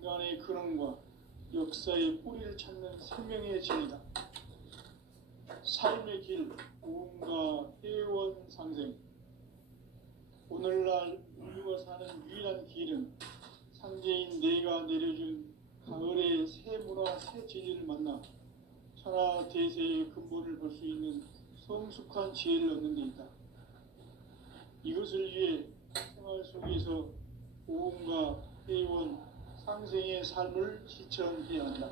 인간의 근원과 역사의 뿌리를 찾는 생명의 진리다. 삶의 길, 무언가 회원 상생. 오늘날 인류가 사는 유일한 길은 상제인 내가 내려준 가을의 새 문화, 새 진리를 만나 천하 대세의 근본을 볼 수 있는 성숙한 지혜를 얻는 데 있다. 이것을 위해 생활 속에서 무언가 회원 상생의 삶을 실천해야 한다.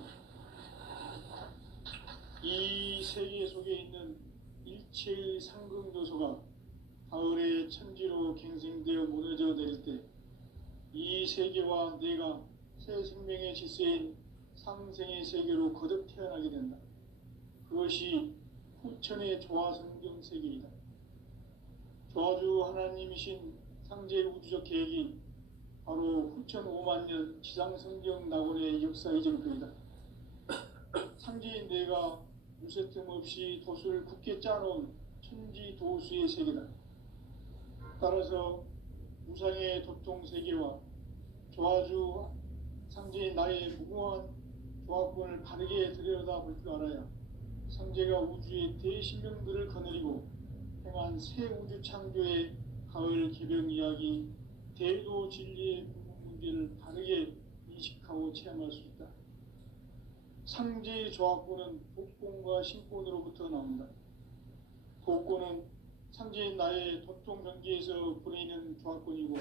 이 세계 속에 있는 일체의 상승도소가 가을의 천지로 갱생되어 무너져 내릴 때 이 세계와 내가 새 생명의 질서인 상생의 세계로 거듭 태어나게 된다. 그것이 후천의 조화성경 세계이다. 조화주 하나님이신 상제 우주적 계획이 바로 후천 5만 년 지상성경 낙원의 역사 이정표이다. 상제인 내가 무쇠 틈 없이 도수를 굳게 짜놓은 천지 도수의 세계다. 따라서 무상의 도통 세계와 조화주 상제인 나의 무궁한 조화권을 바르게 들여다볼 줄 알아야 상제가 우주의 대신명들을 거느리고 행한 새 우주 창조의 가을 개병 이야기, 대도 진리의 궁극 문제를 바르게 인식하고 체험할 수 있다. 상제의 조화권은 복권과 신권으로부터 나온다. 복권은 상제인 나의 도통 경계에서 보내는 조화권이고,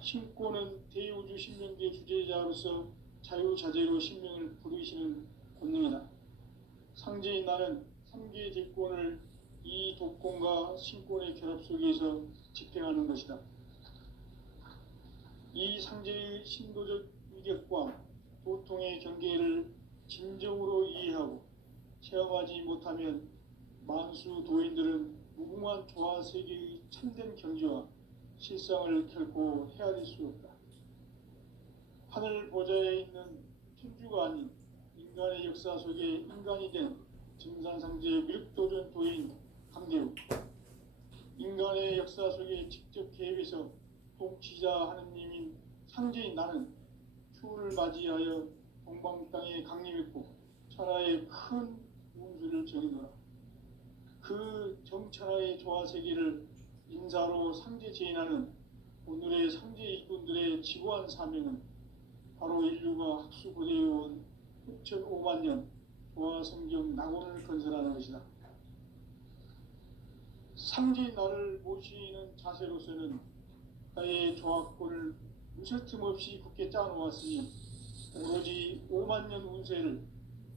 신권은 대우주 신명계 주제자로서 자유자재로 신명을 부르시는 권능이다. 상제인 나는 3개의 대권을 이 독권과 신권의 결합 속에서 집행하는 것이다. 이 상제의 신도적 위격과 도통의 경계를 진정으로 이해하고 체험하지 못하면 만수 도인들은 무궁한 조화 세계의 참된 경지와 실상을 결코 헤아릴 수 없다. 하늘 보좌에 있는 천주가 아닌 인간의 역사 속에 인간이 된 증산상제 미륵도전 도인 강대우, 인간의 역사 속에 직접 개입해서 통치자 하느님인 상제인 나는 추운을 맞이하여 동방 땅에 강림했고 천하의 큰 운수를 정의노라. 그 정천하의 조화세계를 인사로 상제 제인하는 오늘의 상제 일꾼들의 지고한 사명은 바로 인류가 학수고대해온 후천 5만 년 조화성경 낙원을 건설하는 것이다. 상제인 나를 모시는 자세로서는 나의 조화권을 무쇠틈 없이 굳게 짜놓았으니 오로지 5만 년 운세를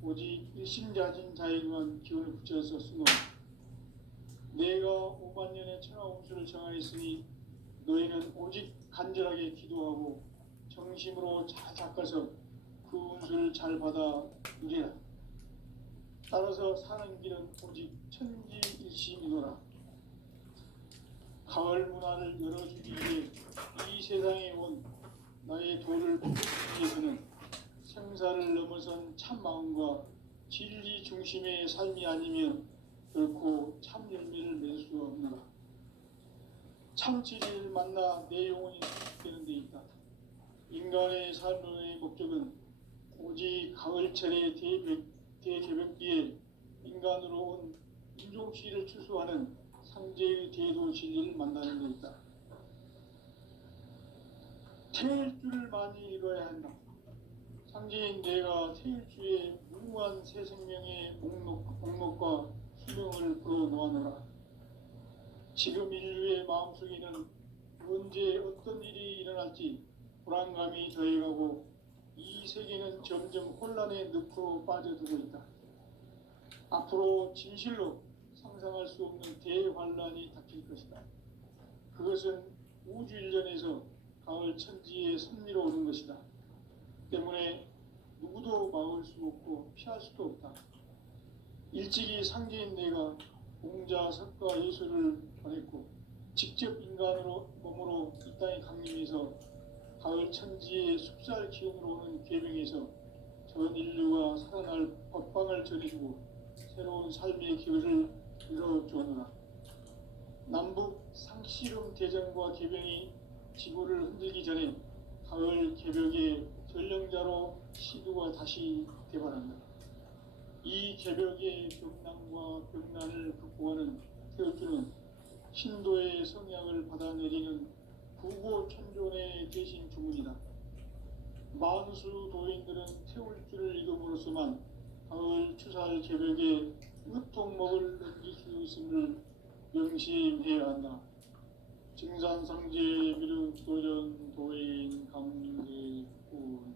오직 일심자진 자에 대한 기운을 붙여서 쓰노라. 내가 5만 년의 천하 운수를 정하였으니 너희는 오직 간절하게 기도하고 정심으로 잘 닦아서 그 운수를 잘 받아 누리라. 따라서 사는 길은 오직 천지일심이노라. 가을 문화를 열어주기 위해 이 세상에 온 나의 도를 보기 위해서는 생사를 넘어선 참 마음과 진리 중심의 삶이 아니면 결코 참 열매를 맺을 수 없노라. 참 진리를 만나 내 영혼이 수축되는 데 있다. 인간의 삶의 목적은 오직 가을철의 대개벽기에 인간으로 온 인종시를 추수하는 상제의 대도 진리를 만나는 데 있다. 태일주를 많이 읽어야 한다. 상제인 내가 태일주의 무궁한 새 생명의 목록과 수명을 불어놓아노라. 지금 인류의 마음속에는 언제 어떤 일이 일어날지 불안감이 더해가고 이 세계는 점점 혼란의 늪으로 빠져들고 있다. 앞으로 진실로 상상할 수 없는 대환란이 닥칠 것이다. 그것은 우주일전에서 가을 천지의 섭리로 오는 것이다. 때문에 누구도 막을 수 없고 피할 수도 없다. 일찍이 상제인 내가 공자, 석가, 예수를 보냈고 직접 인간으로 몸으로 이 땅에 강림해서 가을 천지의 숲살 기운으로 오는 계명에서 전 인류가 살아날 법방을 전해주고 새로운 삶의 기회를 이뤄주었노라. 남북 상씨름 대전과 개병이 지구를 흔들기 전에 가을 개벽의 전령자로 다시 개발한다. 이 개벽의 벽난과 벽난을 극복하는 태울주는 신도의 성약을 받아내리는 구고천존의 대신 주문이다. 만수 도인들은 태울주를 읽음으로써만 가을 추살 개벽에 으통목을 넘길 수 있음을 명심해야 한다. 증산상제 미륵도전 도인 강대군.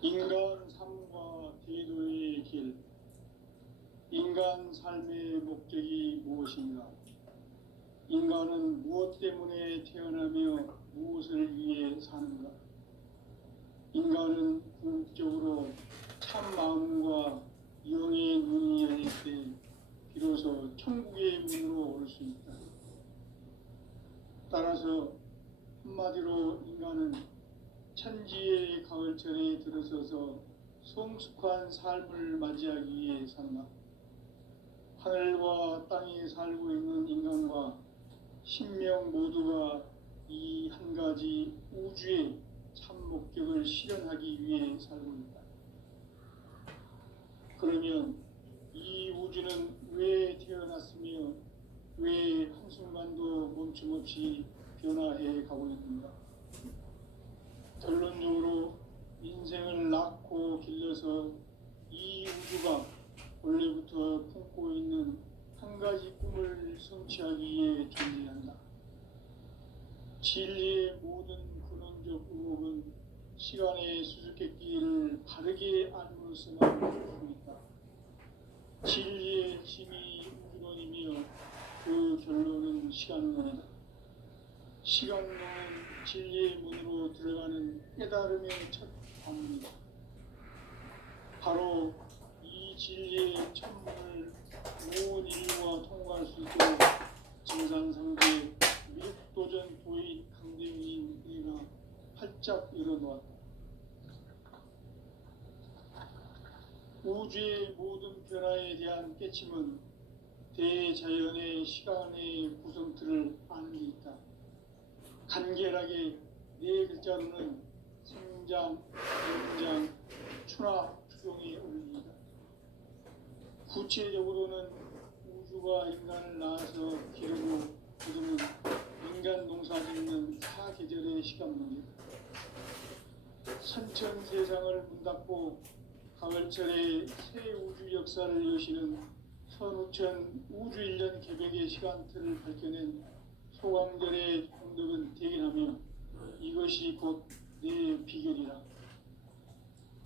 인간 삶과 대도의 길. 인간 삶의 목적이 무엇인가? 인간은 무엇 때문에 태어나며 무엇을 위해 사는가? 인간은 궁극적으로 참 마음과 영의 눈이 열릴 때 비로소 천국의 문으로 올 수 있다. 따라서 한마디로 인간은 천지의 가을철에 들어서서 성숙한 삶을 맞이하기 위해 산다. 하늘과 땅에 살고 있는 인간과 신명 모두가 이 한 가지 우주의 참 목적을 실현하기 위해 살고 있다. 그러면 이 우주는 왜 태어났으며 왜 한순간도 멈춤없이 변화해 가고 있는가? 결론적으로 인생을 낳고 길러서 이 우주가 원래부터 품고 있는 한 가지 꿈을 성취하기 위해 존재한다. 진리의 모든 근원적 의혹은 시간의 수수께끼를 바르게 알므로서만 볼 수 있다. 진리의 핵심이 우주론이며 그 결론은 시간론이다. 시간론은 진리의 문으로 들어가는 깨달음의 첫 관문이다. 바로 이 진리의 천문을 온 인류가 통과할 수 있도록 증산상제 미륵도전 도인 강대민인 이가 활짝 열어놓았다. 우주의 모든 변화에 대한 깨침은 대자연의 시간의 구성틀을 아는 데 있다. 간결하게 네 글자로는 생장, 연장, 추락, 추종의 원리이다. 구체적으로는 우주가 인간을 낳아서 기르고 거두는 인간 농사 짓는 사계절의 시간 문제다. 선천 세상을 문 닫고 가을철에 새 우주 역사를 여시는 선우천 우주 1년 개벽의 시간틀을 밝혀낸 소강절의 공덕은 대견하며 이것이 곧 내 비결이라.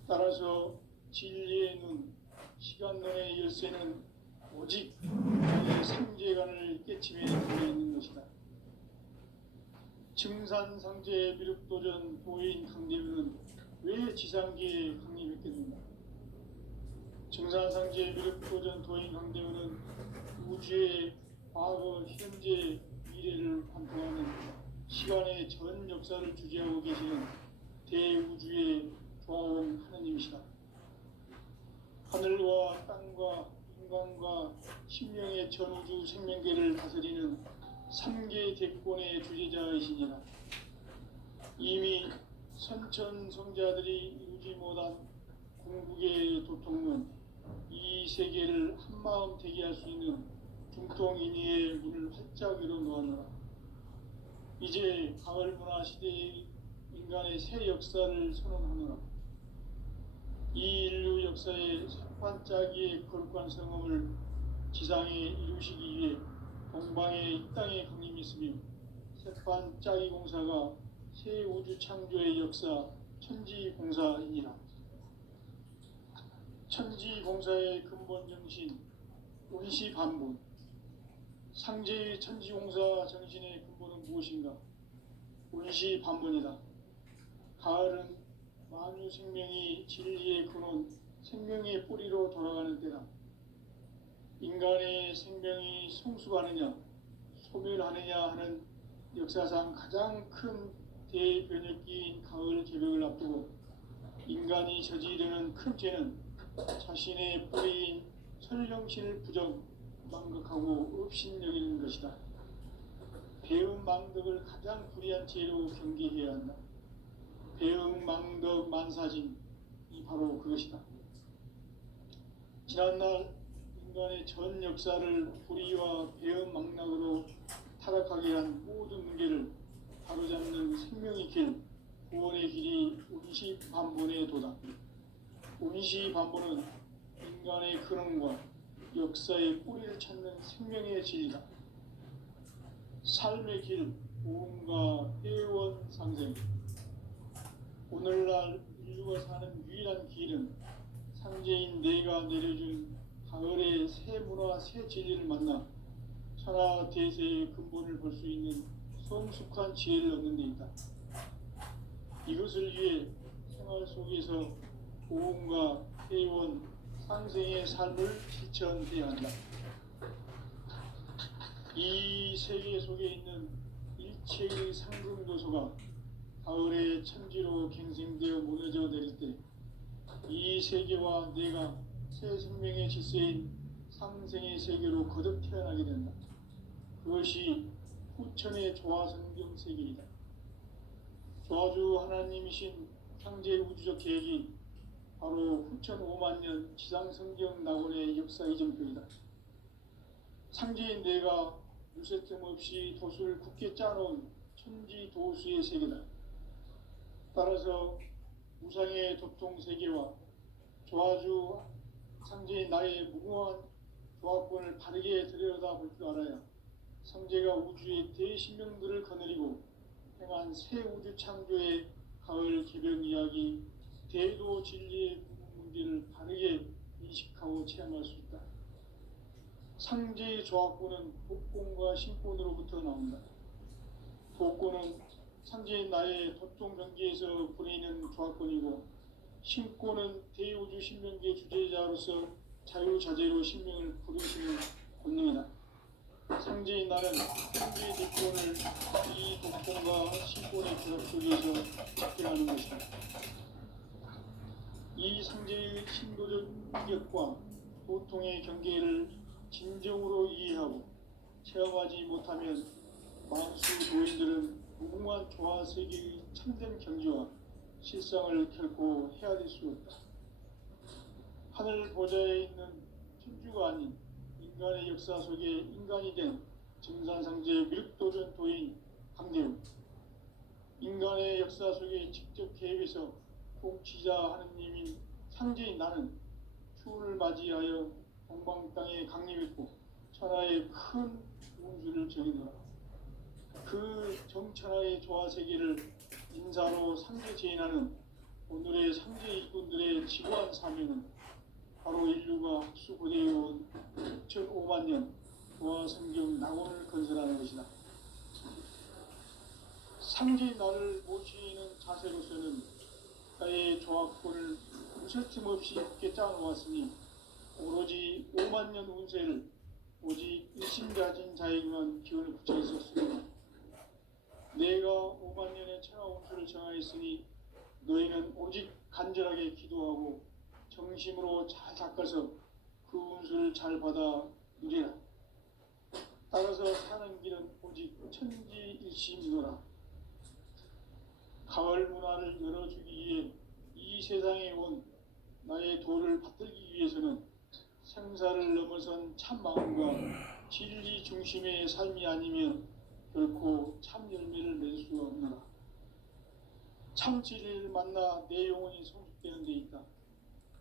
따라서 진리의 눈, 시간론의 열쇠는 오직 내 상제관을 깨침에 달려있는 것이다. 증산상제 미륵도전 도인 강대민은 왜 지상계에 강림했겠는가? 증산상제 미륵도전 도인 강대민은 우주의 과거, 현재, 미래를 관통하는 시간의 전 역사를 주재하고 계시는 대우주의 조화원 하느님이시다. 하늘과 땅과 인간과 신명의 전우주 생명계를 다스리는 3계 대권의 주제자이시니라. 이미 선천성자들이 이루지 못한 궁극의 도통론, 이 세계를 한마음 되게 할 수 있는 중통인의의 문을 활짝 열어놓았노라. 이제 가을 문화 시대의 인간의 새 역사를 선언하노라. 이 인류 역사의 반짝이의 거룩한 성음을 지상에 이루시기 위해 동방의 이 땅에 강림했으며 새반짝이 공사가 새 우주 창조의 역사 천지공사이니라. 천지공사의 근본 정신 운시반분. 상제의 천지공사 정신의 근본은 무엇인가? 운시반분이다. 가을은 만유 생명이 진리의 근원, 생명의 뿌리로 돌아가는 때다. 인간의 생명이 성숙하느냐, 소멸하느냐 하는 역사상 가장 큰 대변혁기인 가을 개벽을 앞두고 인간이 저지르는 큰 죄는 자신의 뿌리인 설령신을 부정, 망극하고 업신여기는 것이다. 배은망덕을 가장 불의한 죄로 경계해야 한다. 배은망덕 만사진, 이 바로 그것이다. 지난날 인간의 전 역사를 불의와 배은망락으로 타락하게 한 모든 문제를 바로잡는 생명의 길, 구원의 길이 운시반본의 도다. 운시반본은 인간의 근원과 역사의 뿌리를 찾는 생명의 진리다. 삶의 길, 오음과 회원 상생. 오늘날 인류가 사는 유일한 길은 상제인 내가 내려준 가을의 새 문화, 새 진리를 만나 천하 대세의 근본을 볼 수 있는 성숙한 지혜를 얻는 데 있다. 이것을 위해 생활 속에서 오음과 회원 상생의 삶을 실천해야 한다. 이 세계 속에 있는 일체의 상승도소가 가을의 천지로 갱생되어 무너져 내릴 때 이 세계와 내가 새 생명의 질서인 상생의 세계로 거듭 태어나게 된다. 그것이 후천의 조화성경 세계이다. 조화주 하나님이신 창제 우주적 계획이 바로 후천 5만년 지상성경 낙원의 역사 이정표이다. 창제인 내가 무쇠틈 없이 도수를 굳게 짜놓은 천지 도수의 세계다. 따라서 우상의 도통세계와 조화주 창제인 나의 무궁한 조합권을 바르게 들여다볼 줄 알아야 성제가 우주의 대신명들을 거느리고 행한 새 우주 창조의 가을 개벽 이야기, 대도 진리의 문제를 바르게 인식하고 체험할 수 있다. 상제의 조합권은 복권과 신권으로부터 나온다. 복권은 상제인 나의 도통 경계에서 보내는 조합권이고, 신권은 대우주 신명계 주제자로서 자유자재로 신명을 부르시는 권능이다. 상제인 나는 상제의 대권을 이 도권과 신권의 결합 속에서 집행하는 것이다. 이 상제의 신도적 인격과 도통의 경계를 진정으로 이해하고 체험하지 못하면 만수 도인들은 무궁한 조화세계의 참된 경지와 실상을 결코 헤아릴 수 없다. 하늘 보좌에 있는 천주가 아닌 인간의 역사 속에 인간이 된 증산상제 밀도전 도인 강대우, 인간의 역사 속에 직접 개입해서 통치자 하느님인 상제인 나는 추운을 맞이하여 동방 땅에 강림했고 천하의 큰 운수를 정해놓아 그 정천하의 조화세계를 인사로 상제 제인하는 오늘의 상제 일꾼들의 지고한 사명은 바로 인류가 학수고대해온 6,5만 년 조화성경 낙원을 건설하는 것이다. 상제 나를 모시는 자세로서는 나의 조합권을 무설틈 없이 굳게 짜놓았으니 오로지 5만 년 운세를 오직 일심가진 자에게만 기운을 붙여 있었으니 내가 5만 년의 천하 운수를 정하였으니 너희는 오직 간절하게 기도하고 정심으로 잘 닦아서 그 운수를 잘 받아 누리라. 따라서 사는 길은 오직 천지일심이노라. 가을 문화를 열어주기 위해 이 세상에 온 나의 도를 받들기 위해서는 생사를 넘어선 참 마음과 진리 중심의 삶이 아니면 결코 참 열매를 맺을 수가 없노라. 참 진리를 만나 내 영혼이 성숙되는 데 있다.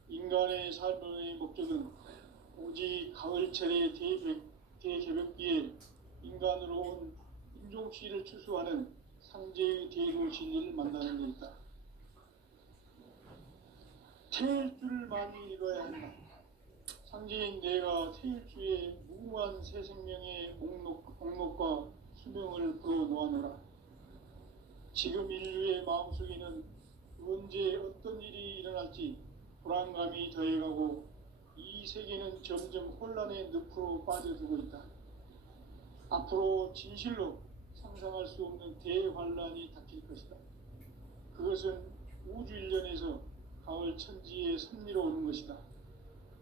인간의 삶의 목적은 오직 가을철의 대개벽기에 인간으로 온 인종시를 추수하는 상제의 대로 진리를 만나는 데 있다. 태일주를 많이 읽어야 한다. 상제인 내가 태일주의 무궁한 새 생명의 목록과 수명을 풀어 놓아노라. 지금 인류의 마음속에는 언제 어떤 일이 일어날지 불안감이 더해가고 이 세계는 점점 혼란의 늪으로 빠져들고 있다. 앞으로 진실로 상상할 수 없는 대환란이 닥칠 것이다. 그것은 우주 일련에서 가을 천지의 섭리로 오는 것이다.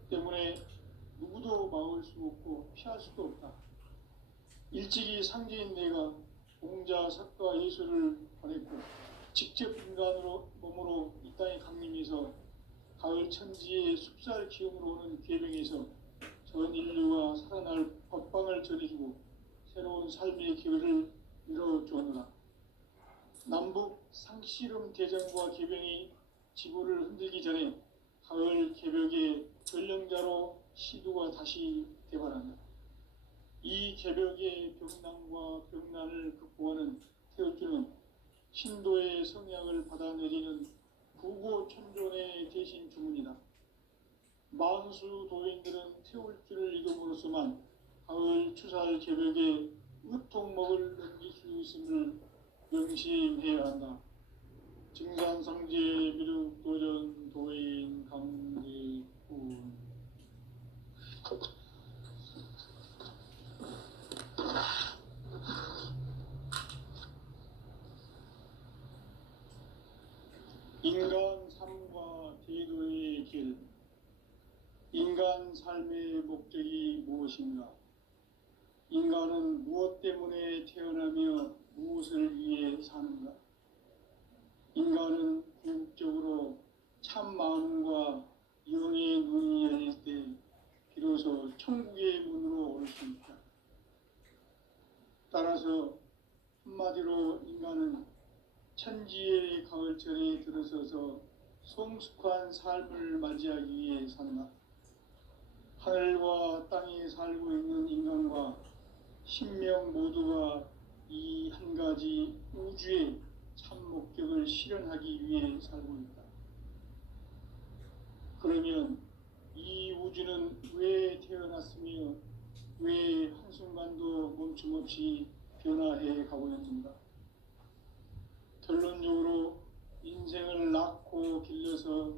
때문에 누구도 마음 막을 수 없고 피할 수도 없다. 일찍이 상제인 내가 공자, 석가, 예수를 보냈고 직접 인간으로 몸으로 이 땅에 강림해서 가을 천지의 숲살 기움으로 오는 계명에서 전 인류가 살아날 법방을 전해주고 새로운 삶의 기회를 이뤄주었노라. 남북 상씨름 대전과 계병이 지구를 흔들기 전에 가을 개벽의 전령자로 시두가 다시 대발한다. 이 개벽의 병난과 병난을 극복하는 태울주는 신도의 성약을 받아내리는 구고천존의 대신 주문이다. 만수 도인들은 태울주를 이름으로서만 가을 추살 개벽에 으통먹을 넘길 수 있음을 명심해야 한다. 증산상제 미륵도전 도인 강대군. 인간 삶과 대도의 길. 인간 삶의 목적이 무엇인가? 인간은 무엇 때문에 태어나며 무엇을 위해 사는가? 인간은 궁극적으로 참 마음과 영의 눈이 열릴 때 비로소 천국의 문으로 올 수 있다. 따라서 한마디로 인간은 천지의 가을철에 들어서서 성숙한 삶을 맞이하기 위해 산다. 하늘과 땅에 살고 있는 인간과 신명 모두가 이 한 가지 우주의 참 목적을 실현하기 위해 살고 있다. 그러면 이 우주는 왜 태어났으며 왜 한순간도 멈춤없이 변화해 가고 있는가? 결론적으로 인생을 낳고 길러서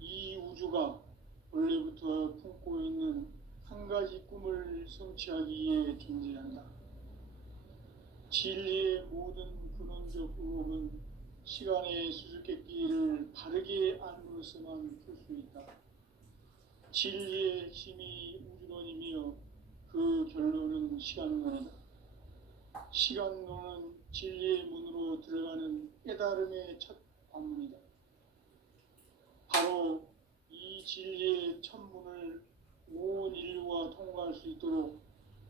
이 우주가 원래부터 품고 있는 한 가지 꿈을 성취하기 위해 존재한다. 진리의 모든 근원적 의혹은 시간의 수수께끼를 바르게 알므로서만 풀 수 있다. 진리의 핵심이 우주론이며 그 결론은 시간론이다. 시간론은 진리의 문으로 들어가는 깨달음의 첫 관문이다. 바로 이 진리의 첫 문을 온 인류가 통과할 수 있도록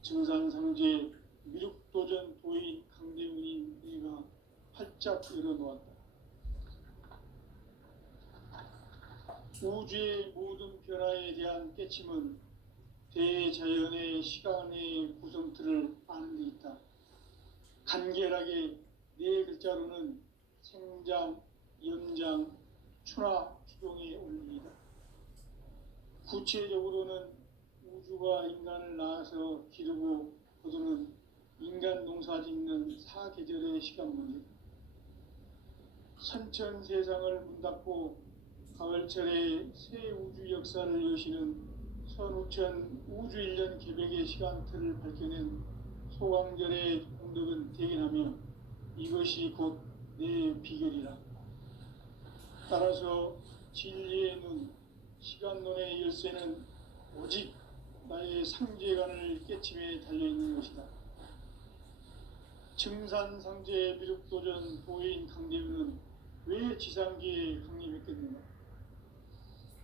증산상제 미륵도전 도인 강대훈인 내가 활짝 열어놓았다. 우주의 모든 변화에 대한 깨침은 대자연의 시간의 구성틀을 아는 데 있다. 간결하게 네 글자로는 생장, 연장, 추나 추동의 원리이다. 구체적으로는 우주가 인간을 낳아서 기르고 거두는 인간 농사 짓는 사계절의 시간 문제다. 선천 세상을 문 닫고 가을철에 새 우주 역사를 여시는 선우천 우주 1년 개벽의 시간틀을 밝혀낸 소강절의 공덕은 대견하며 이것이 곧 내 비결이라. 따라서 진리의 눈, 시간론의 열쇠는 오직 나의 상제관을 깨침에 달려있는 것이다. 증산상제 미륵도전 도인 강대훈은 왜 지상계에 강림했겠는가?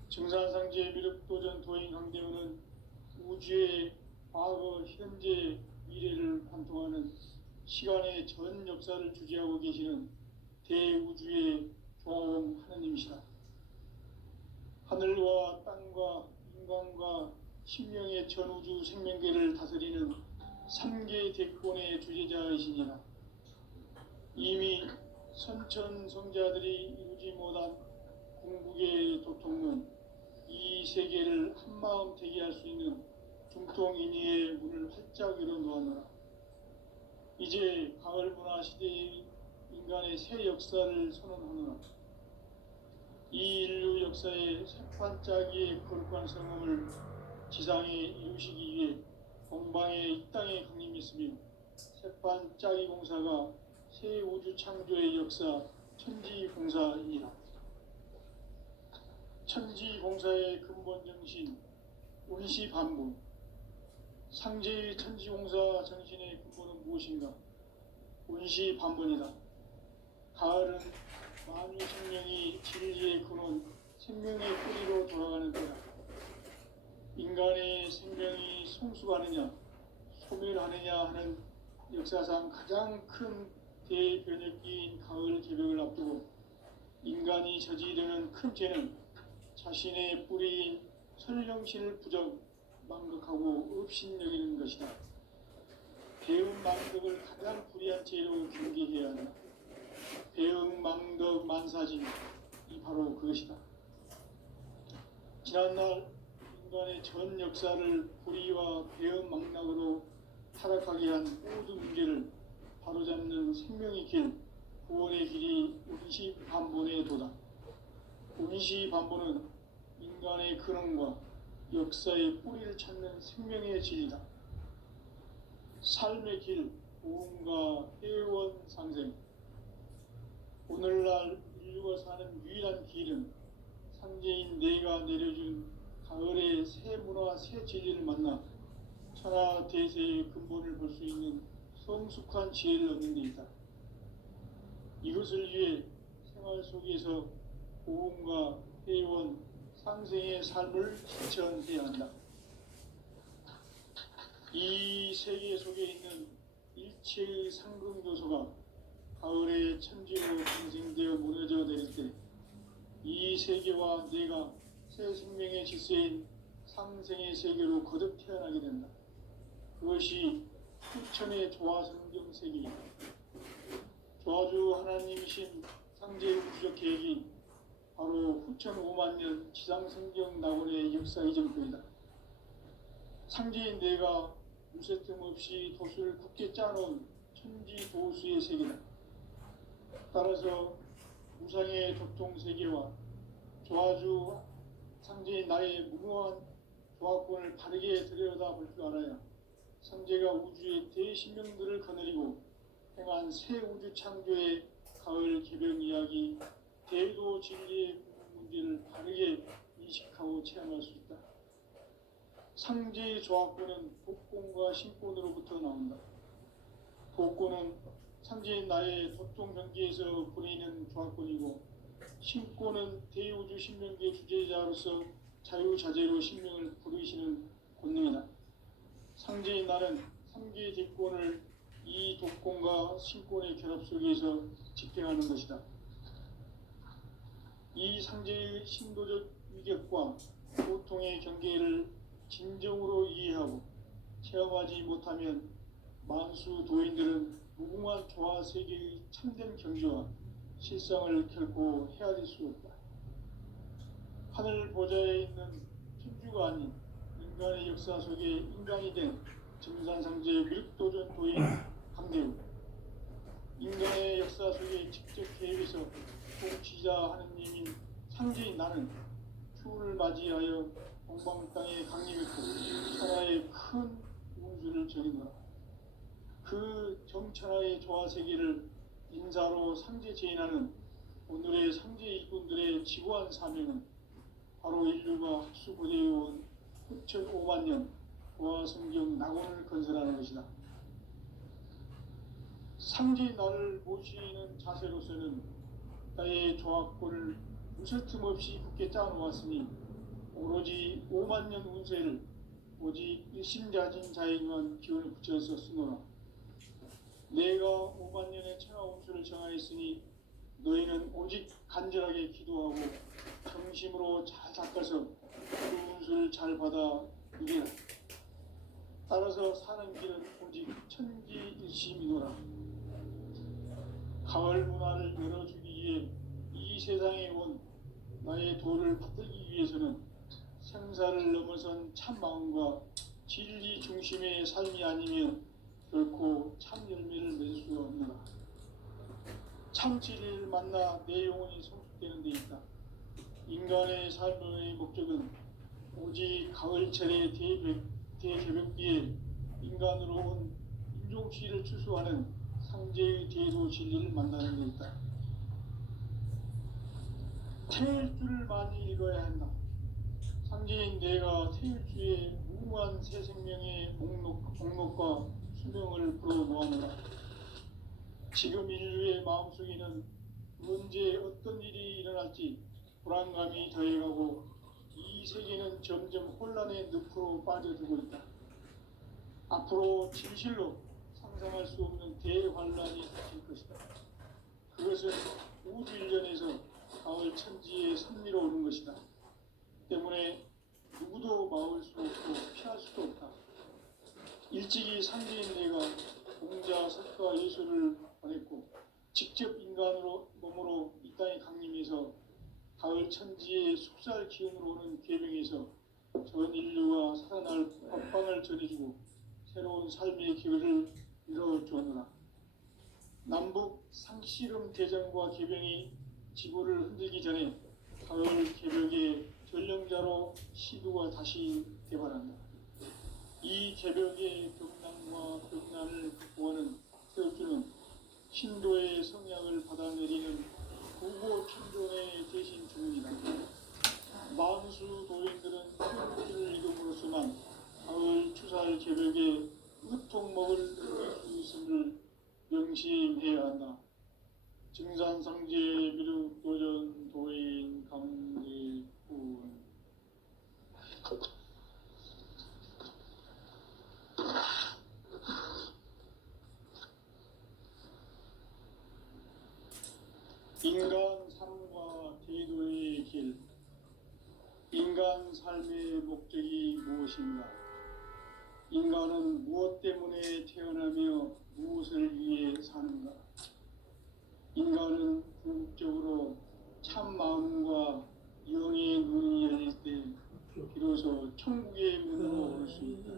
증산상제 미륵도전 도인 강대훈은 우주의 과거, 현재, 미래를 관통하는 시간의 전 역사를 주재하고 계시는 대우주의 조화원 하느님이시다. 하늘과 땅과 인간과 신명의 전우주 생명계를 다스리는 3계 대권의 주제자이시니라. 이미 선천성자들이 이루지 못한 궁극의 도통론, 이 세계를 한마음 되게 할 수 있는 중통인의의 문을 활짝 열어놓았노라. 이제 가을 문화 시대의 인간의 새 역사를 선언하노라. 이 인류 역사의 새반짝이의 거룩한 성음을 지상에 이루시기 위해 동방의 이 땅에 강림했으며 새반짝이 공사가 새 우주 창조의 역사 천지공사이니라. 천지공사의 근본 정신 운시반분, 상제의 천지공사 정신의 근본은 무엇인가? 운시반본이다. 가을은 만유 생명이 진리의 근원, 생명의 뿌리로 돌아가는 때다. 인간의 생명이 성숙하느냐, 소멸하느냐 하는 역사상 가장 큰 대변혁기인 가을 개벽을 앞두고 인간이 저지르는 큰 죄는 자신의 뿌리인 설령신을 부정, 망극하고 업신여기는 것이다. 배은망덕을 가장 불의한 죄로 경계해야 한다. 배은망덕 만사진이 바로 그것이다. 지난날 인간의 전 역사를 불의와 배은망락으로 타락하게 한 모든 문제를 바로잡는 생명의 길, 구원의 길이 운시반본의 도다. 운시반본은 인간의 근원과 역사의 뿌리를 찾는 생명의 진리다. 삶의 길, 보험과 회원상생. 오늘날 인류가 사는 유일한 길은 상제인 내가 내려준 가을의 새 문화, 새 진리를 만나 천하 대세의 근본을 볼 수 있는 성숙한 지혜를 얻는 데 있다. 이것을 위해 생활 속에서 보험과 회원, 상생의 삶을 실천해야 한다. 이 세계 속에 있는 일체의 상승교소가 가을의 천지로 탄생되어 무너져 내릴 때 이 세계와 내가 새 생명의 질서인 상생의 세계로 거듭 태어나게 된다. 그것이 후천의 조화성경 세계이다. 조화주 하나님이신 상제의 우주적 계획이 바로 후천 5만 년 지상성경 낙원의 역사 이정표이다. 상제인 내가 무쇠틈 없이 도수를 굳게 짜놓은 천지도수의 세계다. 따라서 무상의 교통세계와 조화주 상제인 나의 무모한 조화권을 바르게 들여다볼 줄 알아야 상제가 우주의 대신명들을 거느리고 행한 새 우주 창조의 가을 개벽 이야기, 대도 진리의 문제를 바르게 인식하고 체험할 수 있다. 상제의 조화권은 복권과 신권으로부터 나온다. 복권은 상제인 나의 도통 경계에서 보내는 조화권이고, 신권은 대우주 신명기의 주제자로서 자유자재로 신명을 부르시는 권능이다. 상제인 나는 3개의 대권을 이 독권과 신권의 결합 속에서 집행하는 것이다. 이 상제의 신도적 위격과 고통의 경계를 진정으로 이해하고 체험하지 못하면 만수 도인들은 무궁한 조화 세계의 참된 경지와 실상을 결코 헤아릴 수 없다. 하늘 보좌에 있는 천주가 아닌 인간의 역사 속에 인간이 된 정산상제의 밀도전 도인 강대우, 인간의 역사 속에 직접 개입해서 통치자 하느님인 상제인 나는 추운을 맞이하여 동방 땅에 강림했고 천하의 큰 운수를 전이노라. 그 정천하의 조화 세계를 인사로 상제 제인하는 오늘의 상제 일꾼들의 지고한 사명은 바로 인류가 학수고대해온 후천 5만 년 조화성경 낙원을 건설하는 것이다. 상제인 나를 모시는 자세로서는 나의 조화권을 무쇠틈 없이 굳게 짜놓았으니 오로지 5만 년 운세를 오직 일심자진 자에게만 기운을 붙여서 쓰노라. 내가 5만 년의 천하 운수를 정하였으니 너희는 오직 간절하게 기도하고 정심으로 잘 닦아서 그 운수를 잘 받아 누리라. 따라서 사는 길은 오직 천지일심이노라. 가을 문화를 열어주기 위해 이 세상에 온 나의 도를 받들기 위해서는 생사를 넘어선 참 마음과 진리 중심의 삶이 아니면 결코 참 열매를 맺을 수가 없노라. 참 진리를 만나 내 영혼이 성숙되는 데 있다. 인간의 삶의 목적은 오직 가을철의 대개벽 뒤에 인간으로 온 인종시를 추수하는 상제의 대도 진리를 만나는 데 있다. 태일주를 많이 읽어야 한다. 상제인 내가 태일주의 무모한 새 생명의 목록과 수명을 불어모아노라. 지금 인류의 마음속에는 언제 어떤 일이 일어날지 불안감이 더해가고 이 세계는 점점 혼란의 늪으로 빠져들고 있다. 앞으로 진실로 상상할 수 없는 대환란이 닥칠 것이다. 그것은 우주 일전에서 가을 천지의 섭리로 오는 것이다. 때문에 누구도 막을 수 없고 피할 수도 없다. 일찍이 상제인 내가 공자, 석가, 예수를 보냈고 직접 인간으로 몸으로 이 땅에 강림해서 가을 천지의 속살 기운으로 오는 계명에서 전 인류가 살아날 법방을 전해주고 새로운 삶의 기회를 이뤄주었노라. 남북 상씨름 대전과 계병이 지구를 흔들기 전에 가을 개벽의 전령자로 시두가 다시 개발한다. 이 개벽의 벽난과 벽난을 극복하는 태엽주는 신도의 성약을 받아내리는 구고 천존의 대신 주문이다. 만수 도인들은 태엽주를 이름으로서만 가을 추살 개벽의 으통먹을 느낄 수 있음을 명심해야 한다. 증산상제 미륵 도전 도인 강제군. 인간 삶과 제도의 길. 인간 삶의 목적이 무엇인가? 인간은 무엇 때문에 태어나며 무엇을 위해 사는가? 인간은 궁극적으로 참 마음과 영의 눈이 열릴 때 비로소 천국의 문으로 올 수 있다.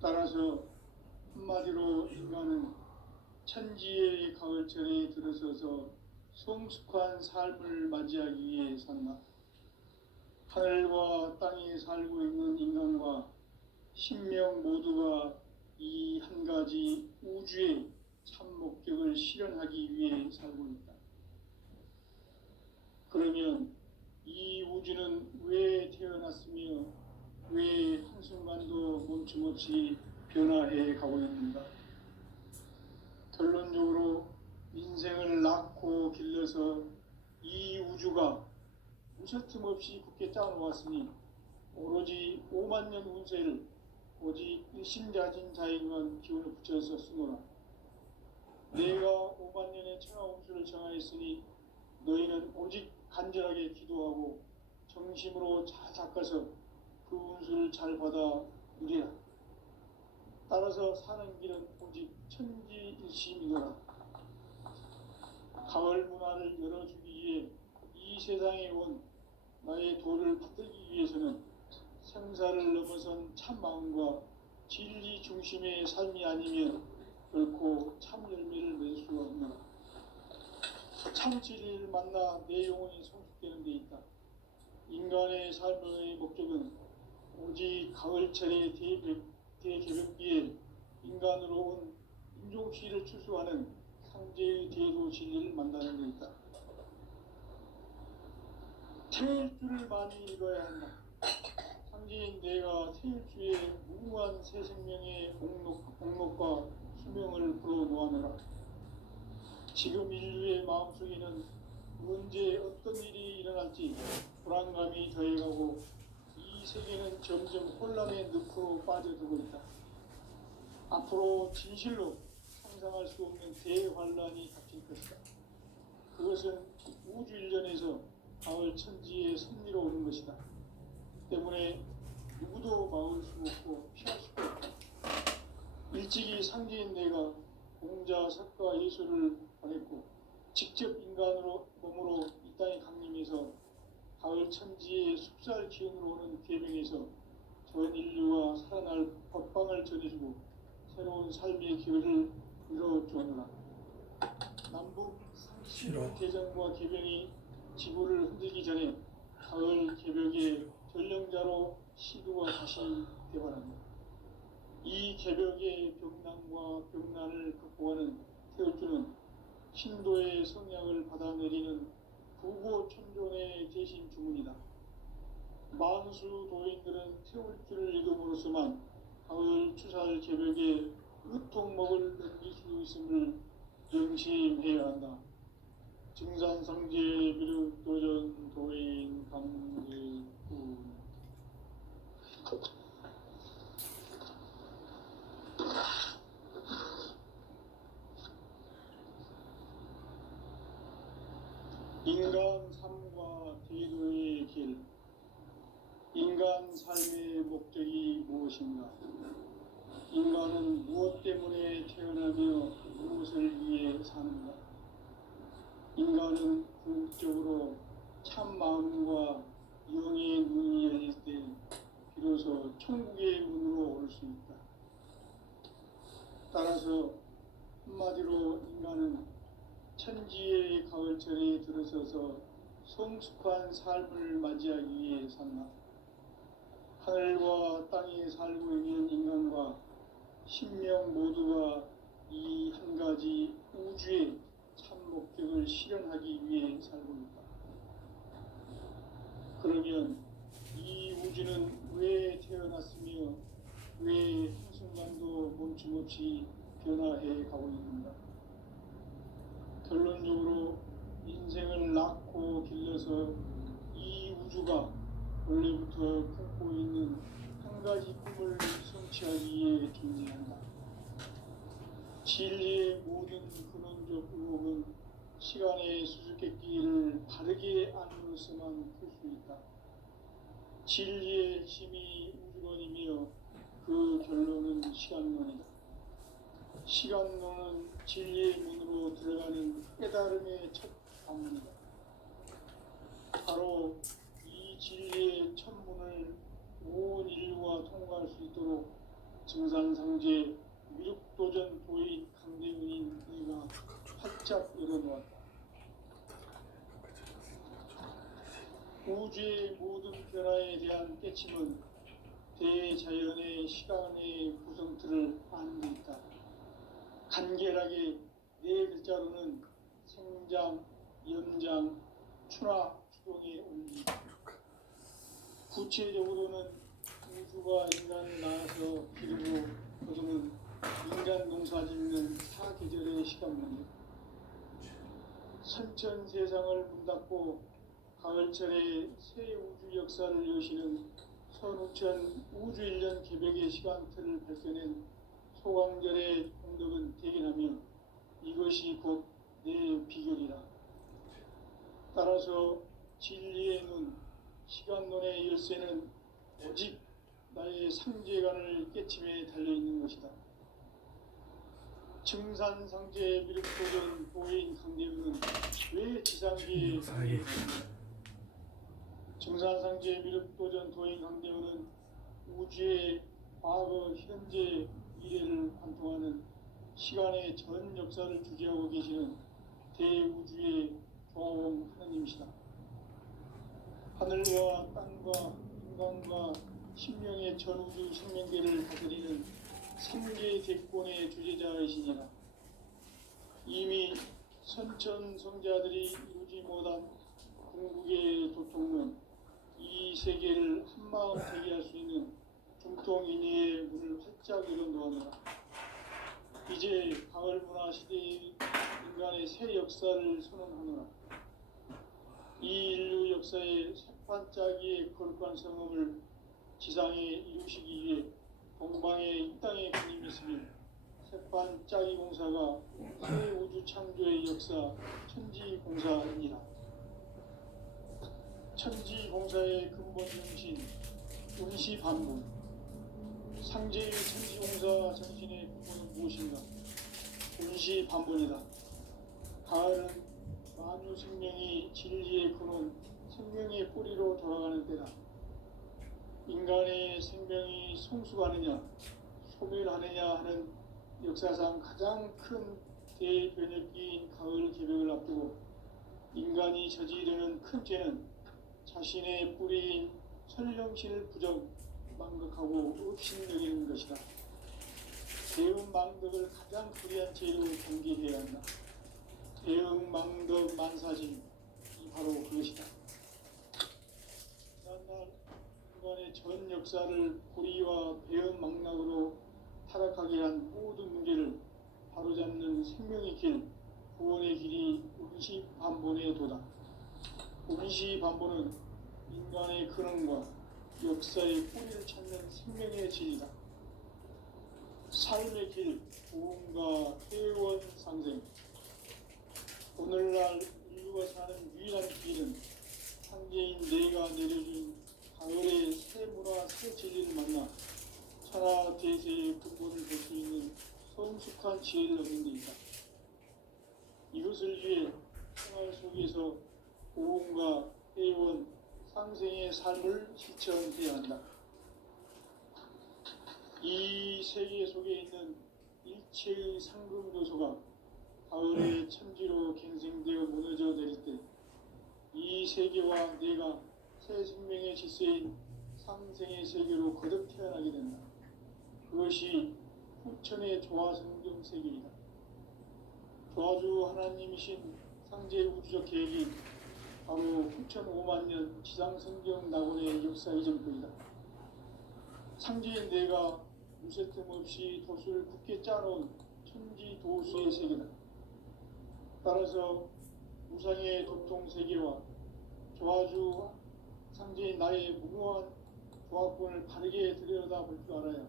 따라서 한마디로 인간은 천지의 가을철에 들어서서 성숙한 삶을 맞이하기 위해 산다. 하늘과 땅에 살고 있는 인간과 신명 모두가 이 한 가지 우주의 참 목적을 실현하기 위해 살고 있다. 그러면 이 우주는 왜 태어났으며 왜 한순간도 멈춤없이 변화해 가고 있는가? 결론적으로 인생을 낳고 길러서 이 우주가 무설틈 없이 굳게 짜놓았으니 오로지 5만 년 운세를 오직 일심자진 자에게만 기운을 붙여서 쓰노라. 내가 5만 년의 천하 운수를 정하였으니 너희는 오직 간절하게 기도하고 정심으로 잘 닦아서 그 운수를 잘 받아 누리라. 따라서 사는 길은 오직 천지일심이노라. 가을 문화를 열어주기 위해 이 세상에 온 나의 도를 받들기 위해서는 생사를 넘어선 참 마음과 진리 중심의 삶이 아니면 결코 참 열매를 맺을 수가 없노라. 참 진리를 만나 내 영혼이 성숙되는 데 있다. 인간의 삶의 목적은 오직 가을철의 대개벽기에 인간으로 온 인종시를 추수하는 상제의 대도 진리를 만나는 데 있다. 태일주를 많이 읽어야 한다. 상제인 내가 태일주의 무궁한 새 생명의 목록과 수명을 불어놓아노라. 지금 인류의 마음속에는 언제 어떤 일이 일어날지 불안감이 더해가고 이 세계는 점점 혼란의 늪으로 빠져들고 있다. 앞으로 진실로 상상할 수 없는 대환란이 닥칠 것이다. 그것은 우주 일전에서 가을 천지의 섭리로 오는 것이다. 때문에 누구도 막을 수 없고 피할 수도 없다. 일찍이 상제인 내가 공자, 석가, 예수를 보냈고 직접 인간으로 몸으로 이 땅에 강림해서 가을 천지의 속살 기운으로 오는 계명에서 전 인류가 살아날 법방을 전해주고 새로운 삶의 기회를 이뤄주었노라. 남북 상씨름 대전과 계병이 지구를 흔들기 전에 가을 개벽의 전령자로 시두가 다시 개발한다. 이 개벽의 벽난과 벽난을 극복하는 태엽주는 신도의 성약을 받아내리는 구고 천존의 대신 주문이다. 만수 도인들은 태울 줄을 읽음으로써만 가을 추살 개벽에 으통목을 넘길 수 있음을 명심해야 한다. 증산상제 비륵도전 도인 강제군. 인간 삶과 대도의 길. 인간 삶의 목적이 무엇인가? 인간은 무엇 때문에 태어나며 무엇을 위해 사는가? 인간은 궁극적으로 참 마음과 영의 눈이 열릴 때 비로소 천국의 문으로 올 수 있다. 따라서 한마디로 인간은 천지의 가을철에 들어서서 성숙한 삶을 맞이하기 위해 산다. 하늘과 땅에 살고 있는 인간과 신명 모두가 이 한 가지 우주의 참 목적을 실현하기 위해 살고 있다. 그러면 이 우주는 왜 태어났으며 왜 한순간도 멈춤없이 변화해 가고 있는가? 결론적으로 인생을 낳고 길러서 이 우주가 원래부터 품고 있는 한 가지 꿈을 성취하기 위해 존재한다. 진리의 모든 근원적 의혹은 시간의 수수께끼를 바르게 안으로서만 풀 수 있다. 진리의 핵심이 우주론이며 그 결론은 시간론이다. 시간론은 진리의 문으로 들어가는 깨달음의 첫 방문이다. 바로 이 진리의 첫 문을 온 인류가 통과할 수 있도록 증산상제 미륵도전 도인 강대훈인 내가 활짝 열어놓았다. 우주의 모든 변화에 대한 깨침은 대자연의 시간의 구성틀을 아는 데 있다. 간결하게 네 글자로는 생장, 연장, 추나 추동의 원리이다. 구체적으로는 우주가 인간을 낳아서 기르고 거두는 인간 농사 짓는 사계절의 시간문이다. 선천 세상을 문닫고 가을철에 새 우주 역사를 여시는 선우천 우주일년 개벽의 시간틀을 밝혀낸 소강절의 공덕은 대견하며 이것이 곧 내 비결이라. 따라서 진리의 눈, 시간론의 열쇠는 오직 나의 상제관을 깨침에 달려있는 것이다. 증산상제 미륵도전 도인 강대훈은 왜 지상계에 증산상제 미륵도전 도인 강대훈은 우주의 과거, 현재, 미래를 관통하는 시간의 전 역사를 주재하고 계시는 대우주의 조화원 하나님이시다. 하늘과 땅과 인간과 신명의 전우주 생명계를 다스리는 삼계 대권의 주재자이시니라. 이미 선천성자들이 이루지 못한 궁극의 도통은 이 세계를 한마음 되게 할 수 있는 중통인의의 문을 활짝 열어놓았노라. 이제 가을 문화 시대의 인간의 새 역사를 선언하노라. 이 인류 역사의 새반짝이의 거룩한 성음을 지상에 이루시기 위해 동방에 이 땅에 그림이 있으며 새반짝이 공사가 새 우주 창조의 역사 천지공사이니라. 천지공사의 근본 정신 운시반문. 상제의 천지공사 정신의 근본은 무엇인가? 운시반문이다. 가을은 만유 생명이 진리의 근원, 생명의 뿌리로 돌아가는 때다. 인간의 생명이 성숙하느냐, 소멸하느냐 하는 역사상 가장 큰 대변혁기인 가을 개벽을 앞두고 인간이 저지르는 큰 죄는 자신의 뿌리인 설령신을 부정, 망극하고 업신여기는 것이다. 대응 망덕을 가장 불의한 죄로 경계해야 한다. 대응 망덕 만사진, 이 바로 그것이다. 지난날 인간의 전 역사를 고리와 배은망락으로 타락하게 한 모든 문제를 바로잡는 생명의 길, 구원의 길이 음시반본에 도다. 음시반본은 인간의 근원과 역사의 뿌리를 찾는 생명의 진리다. 삶의 길, 구원과 회원 상생. 오늘날 인류가 사는 유일한 길은 상계인 내가 내려준 가을의 새 문화, 새 진리를 만나 천하 대세의 근본을 볼 수 있는 성숙한 지혜를 얻는 데 있다. 이것을 위해 생활 속에서 고음과 회원, 상생의 삶을 실천해야 한다. 이 세계 속에 있는 일체의 상금 요소가 가을의 천지로 갱생되어 무너져 내릴 때 이 세계와 내가 새 생명의 질서인 상생의 세계로 거듭 태어나게 된다. 그것이 후천의 조화성경 세계이다. 조화주 하나님이신 상제 우주적 계획이 바로 후천 5만 년 지상성경 낙원의 역사 이전부이다. 상제인 내가 무쇠틈 없이 돛을 굳게 짜놓은 천지 도수의 세계다. 따라서 우상의 도통 세계와 조화주 상제인 나의 무모한 조합권을 바르게 들여다볼 줄 알아야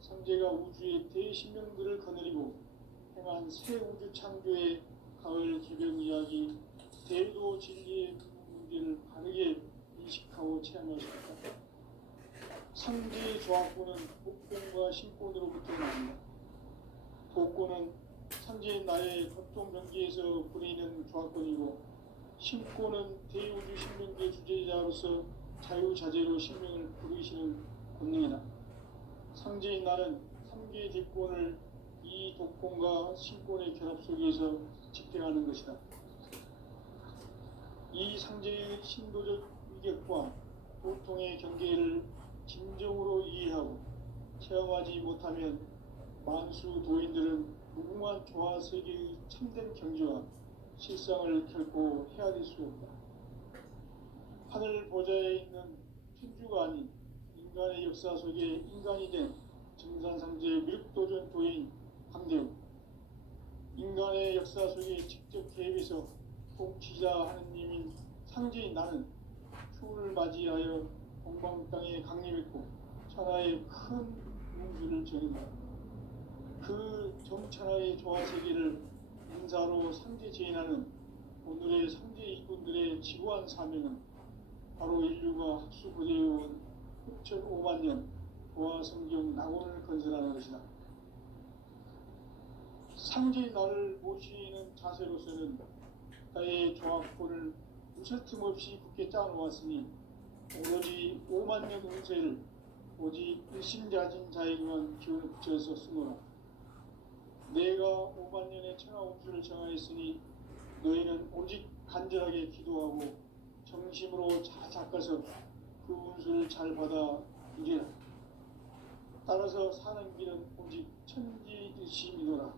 상제가 우주의 대신명들을 거느리고 행한 새 우주 창조의 가을 기병 이야기, 대도 진리의 문제를 바르게 인식하고 체험할 수 있다. 상제의 조합권은 복권과 신권으로부터 나온다. 복권은 상제인 나의 법동 경기에서 부리는 조합권이고, 신권은 대우주 신명계 주제자로서 자유자재로 신명을 부르시는 권능이다. 상제인 나는 3개의 뒷권을 이 독권과 신권의 결합 속에서 집행하는 것이다. 이 상제의 신도적 위격과 보통의 경계를 진정으로 이해하고 체험하지 못하면 만수 도인들은 무궁한 조화 세계의 참된 경지와 실상을 결코 헤아릴 수 없다. 하늘 보좌에 있는 천주가 아닌 인간의 역사 속에 인간이 된 정산상제의 미륵도전 도인 강대우, 인간의 역사 속에 직접 개입해서 통치자 하느님인 상제인 나는 추운을 맞이하여 동방 땅에 강림했고 천하의 큰 운수를 전한다. 그 정천하의 조화세계를 인사로 상제 제인하는 오늘의 상제 일꾼들의 지구한 사명은 바로 인류가 학수고대해온 6,5만 년 조화성경 낙원을 건설하는 것이다. 상제의 나를 모시는 자세로서는 나의 조합권을 무쇠틈 없이 굳게 짜놓았으니 오로지 5만 년 운세를 오직 일심자진 자에게만 기운을 붙여서 쓰노라. 내가 5만 년의 천하 운수를 정하였으니 너희는 오직 간절하게 기도하고 정심으로 잘 닦아서 그 운수를 잘 받아 누리라. 따라서 사는 길은 오직 천지일심이노라.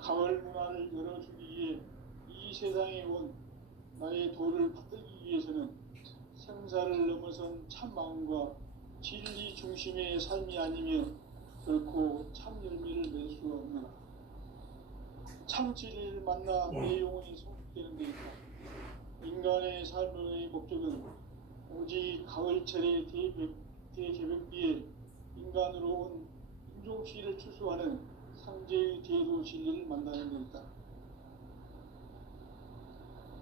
가을 문화를 열어주기 위해 이 세상에 온 나의 도를 받들기 위해서는 생사를 넘어선 참 마음과 진리 중심의 삶이 아니면 결코 참 열매를 낼 수 없노라. 참 진리를 만나 내 영혼이 성숙되는 데 있다. 인간의 삶의 목적은 오직 가을철의 대개벽비에 인간으로 온 인종시를 추수하는 상제의 대도 진리를 만나는 데 있다.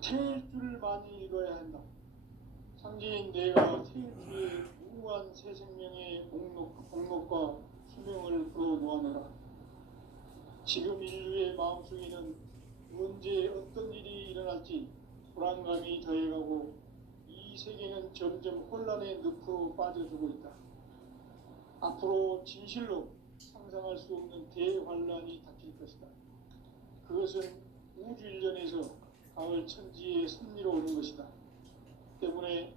태일주를 많이 읽어야 한다. 상제인 내가 태일주의 무궁한 새 생명의 목록과 수명을 풀어놓아노라. 지금 인류의 마음속에는 언제 어떤 일이 일어날지 불안감이 더해가고 이 세계는 점점 혼란의 늪으로 빠져들고 있다. 앞으로 진실로 상상할 수 없는 대환란이 닥칠 것이다. 그것은 우주 일련에서 가을 천지의 섭리로 오는 것이다. 때문에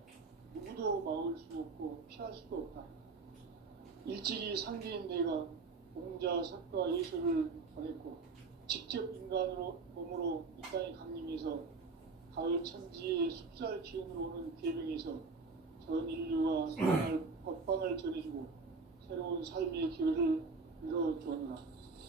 누구도 막을 수 없고 피할 수도 없다. 일찍이 상제인 내가 공자, 석가, 예수를 보냈고 직접 인간으로 몸으로 이 땅에 강림해서 가을 천지의 숲살 기운으로 오는 계명에서 전 인류와 사랑할 법방을 전해주고 새로운 삶의 기회를